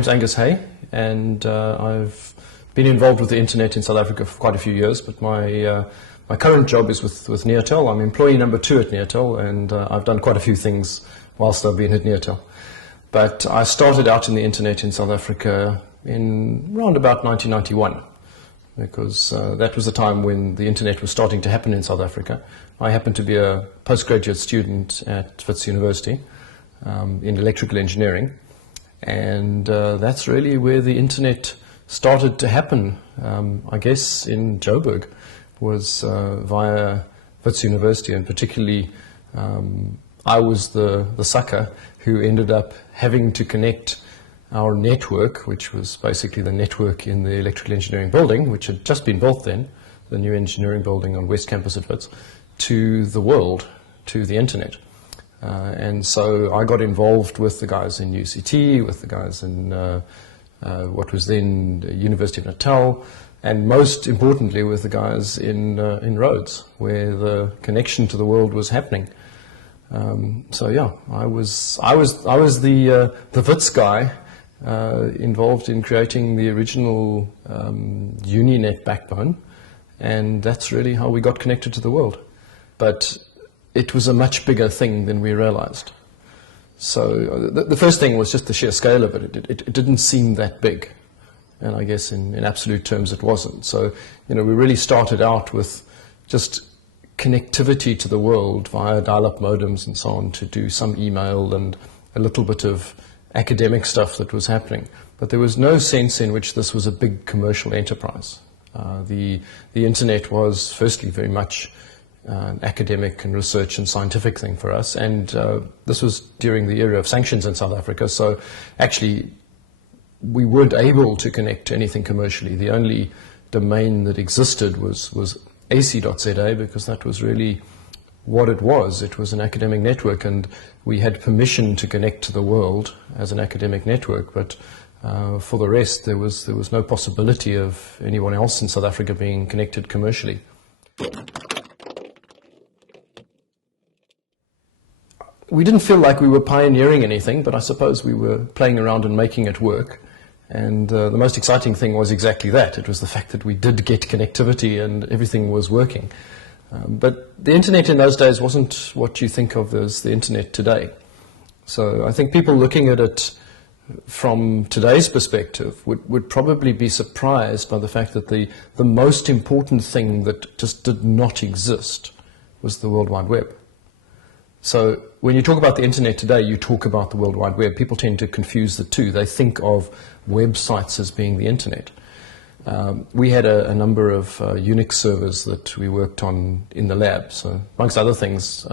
name's Angus Hay, and I've been involved with the internet in South Africa for quite a few years, but my current job is with Neotel. I'm employee number 2 at Neotel, and I've done quite a few things whilst I've been at Neotel. But I started out in the internet in South Africa in around about 1991, because that was the time when the internet was starting to happen in South Africa. I happened to be a postgraduate student at Wits University in electrical engineering, and that's really where the internet started to happen, I guess, in Joburg, was via Wits University, and particularly I was the ZACR who ended up having to connect our network, which was basically the network in the electrical engineering building, which had just been built then, the new engineering building on West Campus at Wits, to the world, to the internet. And so I got involved with the guys in UCT, with the guys in what was then University of Natal, and most importantly with the guys in Rhodes, where the connection to the world was happening. So yeah, I was the Wits guy involved in creating the original Uninet backbone, and that's really how we got connected to the world. But it was a much bigger thing than we realized. So the first thing was just the sheer scale of it. It didn't seem that big, and I guess in absolute terms it wasn't. So, you know, we really started out with just connectivity to the world via dial-up modems and so on, to do some email and a little bit of academic stuff that was happening. But there was no sense in which this was a big commercial enterprise. The internet was firstly very much an academic and research and scientific thing for us, and this was during the era of sanctions in South Africa, so actually we weren't able to connect to anything commercially. The only domain that existed was AC.za, because that was really what it was. It was an academic network, and we had permission to connect to the world as an academic network, but for the rest there was no possibility of anyone else in South Africa being connected commercially. We didn't feel like we were pioneering anything, but I suppose we were playing around and making it work. And the most exciting thing was exactly that. It was the fact that we did get connectivity and everything was working. But the internet in those days wasn't what you think of as the internet today. So I think people looking at it from today's perspective would probably be surprised by the fact that the most important thing that just did not exist was the World Wide Web. So when you talk about the internet today, you talk about the World Wide Web. People tend to confuse the two. They think of websites as being the internet. We had a number of Unix servers that we worked on in the lab. So amongst other things,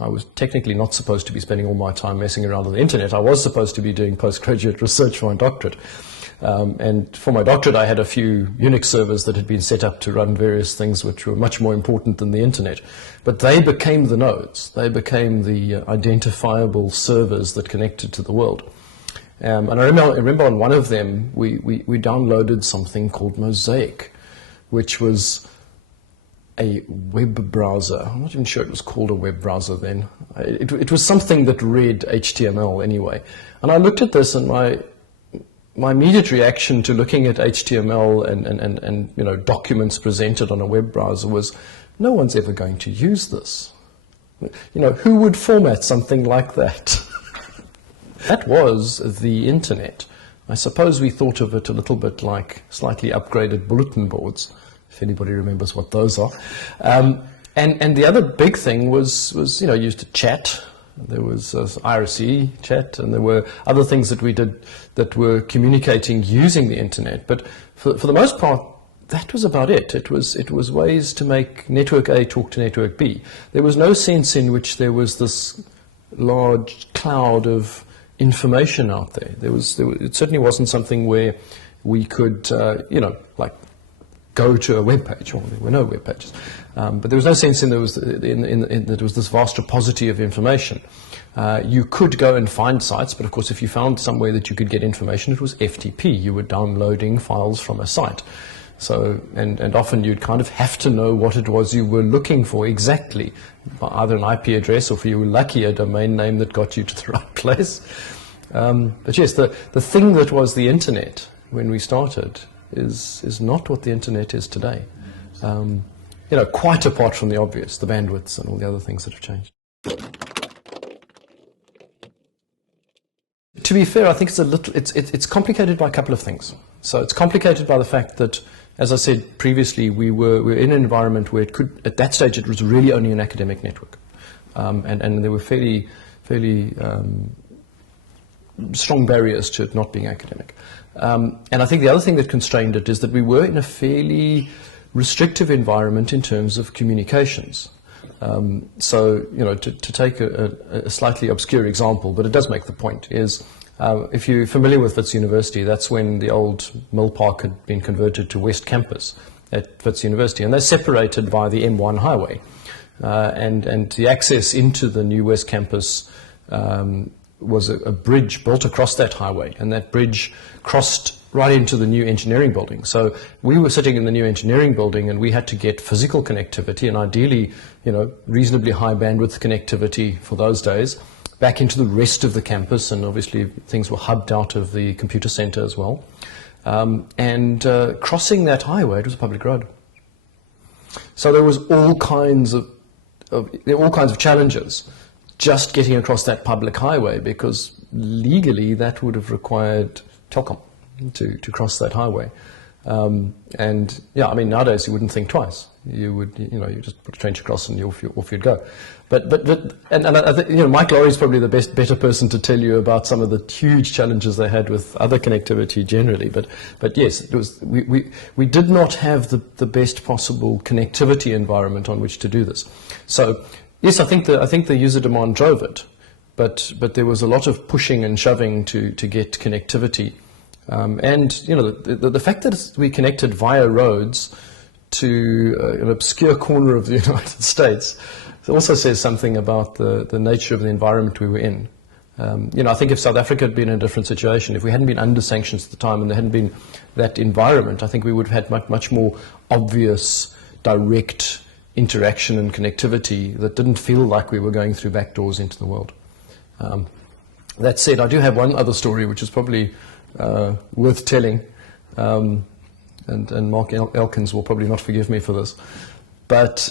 I was technically not supposed to be spending all my time messing around on the internet. I was supposed to be doing postgraduate research for my doctorate. And for my doctorate, I had a few Unix servers that had been set up to run various things which were much more important than the internet. But they became the nodes. They became the identifiable servers that connected to the world. And I remember on one of them, we downloaded something called Mosaic, which was a web browser. I'm not even sure it was called a web browser then. It was something that read HTML anyway. And I looked at this, and my immediate reaction to looking at HTML and you know, documents presented on a web browser was, no one's ever going to use this. You know, who would format something like that? That was the internet. I suppose we thought of it a little bit like slightly upgraded bulletin boards, if anybody remembers what those are. And the other big thing was you know, used to chat. There was IRC chat, and there were other things that we did that were communicating using the internet. But for the most part, that was about it. It was ways to make network A talk to network B. There was no sense in which there was this large cloud of information out there. It certainly wasn't something where we could, you know, like go to a web page, or there were no web pages. But there was no sense in that there was this vast repository of information. You could go and find sites, but of course if you found somewhere that you could get information, it was FTP. You were downloading files from a site. So, and often you'd kind of have to know what it was you were looking for exactly, either an IP address, or if you were lucky, a domain name that got you to the right place. But yes, the thing that was the internet when we started is not what the internet is today. Quite apart from the obvious, the bandwidths and all the other things that have changed. To be fair, I think it's complicated by a couple of things. So it's complicated by the fact that, as I said previously, we were in an environment where at that stage it was really only an academic network. And there were fairly strong barriers to it not being academic. And I think the other thing that constrained it is that we were in a fairly restrictive environment in terms of communications. To take a slightly obscure example, but it does make the point, is if you're familiar with Wits University, that's when the old Mill Park had been converted to West Campus at Wits University, and they're separated by the M1 highway. And the access into the new West Campus was a bridge built across that highway, and that bridge crossed right into the new engineering building. So we were sitting in the new engineering building, and we had to get physical connectivity, and ideally, reasonably high bandwidth connectivity for those days, back into the rest of the campus, and obviously things were hubbed out of the computer center as well. Crossing that highway, it was a public road. So there was all kinds of challenges just getting across that public highway, because legally that would have required telecom to cross that highway. Nowadays you wouldn't think twice. You just put a trench across and off you'd go. But I think, Mike Laurie is probably the better person to tell you about some of the huge challenges they had with other connectivity generally. But yes, it was, we did not have the best possible connectivity environment on which to do this. So yes, I think the user demand drove it, but there was a lot of pushing and shoving to get connectivity. The fact that we connected via roads to an obscure corner of the United States also says something about the nature of the environment we were in. I think if South Africa had been in a different situation, if we hadn't been under sanctions at the time and there hadn't been that environment, I think we would have had much more obvious, direct interaction and connectivity that didn't feel like we were going through back doors into the world. That said, I do have one other story which is probably worth telling, and Mark Elkins will probably not forgive me for this, but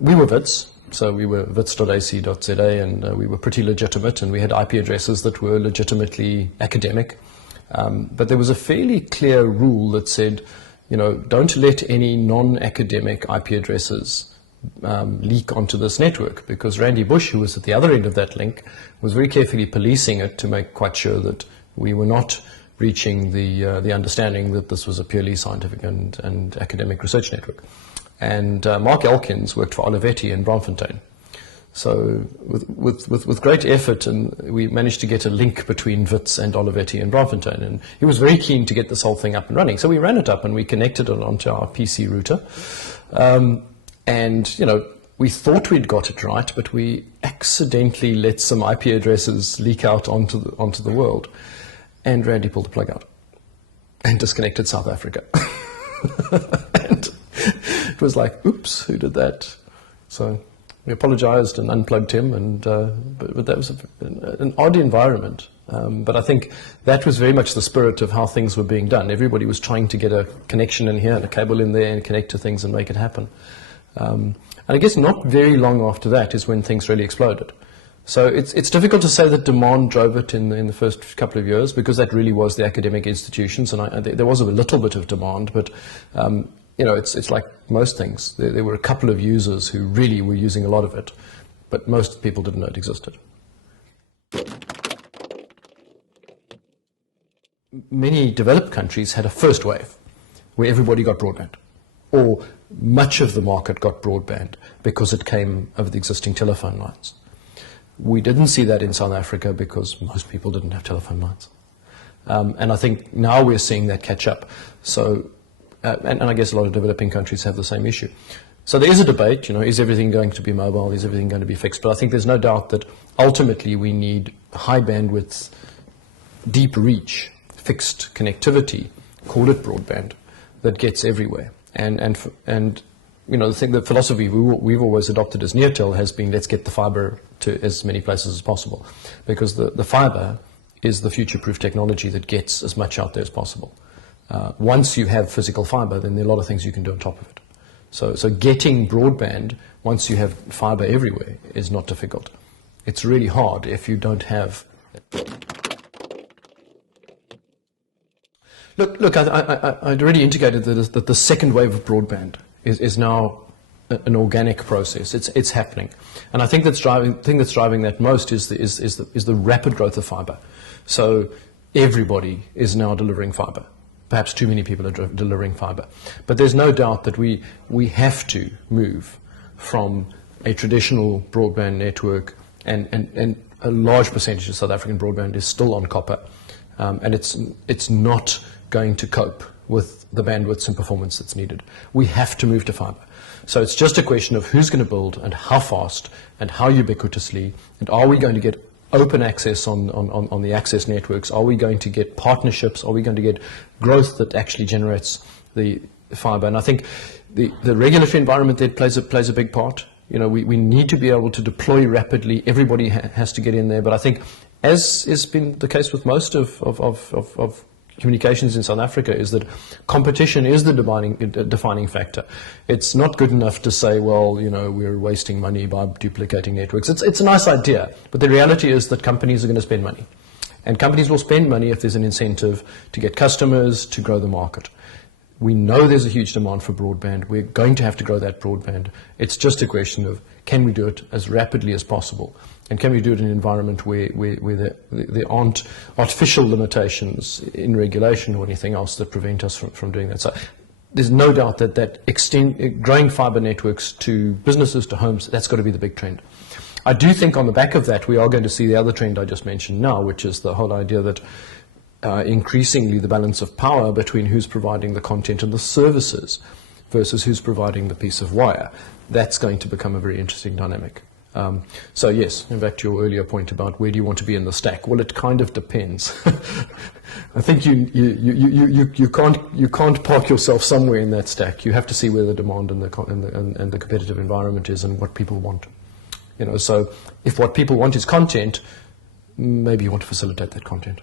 we were Wits, so we were wits.ac.za, and we were pretty legitimate, and we had IP addresses that were legitimately academic, but there was a fairly clear rule that said, don't let any non-academic IP addresses leak onto this network, because Randy Bush, who was at the other end of that link, was very carefully policing it to make quite sure that we were not reaching the understanding that this was a purely scientific and academic research network. And Mark Elkins worked for Olivetti in Braamfontein. So with great effort, and we managed to get a link between Wits and Olivetti in Braamfontein, and he was very keen to get this whole thing up and running. So we ran it up and we connected it onto our PC router. We thought we'd got it right, but we accidentally let some IP addresses leak out onto the world. And Randy pulled the plug out and disconnected South Africa. And it was like, oops, who did that? So we apologized and unplugged him, but that was an odd environment. But I think that was very much the spirit of how things were being done. Everybody was trying to get a connection in here and a cable in there and connect to things and make it happen. And I guess not very long after that is when things really exploded. So it's difficult to say that demand drove it in the first couple of years, because that really was the academic institutions, and there was a little bit of demand, but it's like most things. There were a couple of users who really were using a lot of it, but most people didn't know it existed. Many developed countries had a first wave where everybody got broadband, or much of the market got broadband because it came over the existing telephone lines. We didn't see that in South Africa because most people didn't have telephone lines. And I think now we're seeing that catch up. So, and I guess a lot of developing countries have the same issue. So there is a debate, is everything going to be mobile? Is everything going to be fixed? But I think there's no doubt that ultimately we need high bandwidth, deep reach, fixed connectivity, call it broadband, that gets everywhere. The philosophy we've always adopted as Neotel has been, let's get the fiber to as many places as possible, because the fiber is the future-proof technology that gets as much out there as possible. Once you have physical fiber, then there are a lot of things you can do on top of it. So getting broadband, once you have fiber everywhere, is not difficult. It's really hard if you don't have... Look, I'd already indicated that the second wave of broadband is now an organic process. It's happening, and I think the thing that's driving that most is the rapid growth of fiber. So everybody is now delivering fiber. Perhaps too many people are delivering fiber, but there's no doubt that we have to move from a traditional broadband network, and a large percentage of South African broadband is still on copper, and it's not going to cope with the bandwidth and performance that's needed. We have to move to fiber. So it's just a question of who's going to build and how fast and how ubiquitously, and are we going to get open access on the access networks? Are we going to get partnerships? Are we going to get growth that actually generates the fiber? And I think the regulatory environment there plays a big part. You know, we need to be able to deploy rapidly. Everybody has to get in there. But I think, as has been the case with most of communications in South Africa, is that competition is the defining factor. It's not good enough to say, well, you know, we're wasting money by duplicating networks. It's a nice idea, but the reality is that companies are going to spend money. And companies will spend money if there's an incentive to get customers, to grow the market. We know there's a huge demand for broadband. We're going to have to grow that broadband. It's just a question of, can we do it as rapidly as possible? And can we do it in an environment where there aren't artificial limitations in regulation or anything else that prevent us from doing that? So there's no doubt that growing fiber networks to businesses, to homes, that's got to be the big trend. I do think on the back of that, we are going to see the other trend I just mentioned now, which is the whole idea that increasingly the balance of power between who's providing the content and the services versus who's providing the piece of wire, that's going to become a very interesting dynamic. So yes, and back to your earlier point about where do you want to be in the stack? Well, it kind of depends. I think you can't park yourself somewhere in that stack. You have to see where the demand and the competitive environment is and what people want. You know, so if what people want is content, maybe you want to facilitate that content.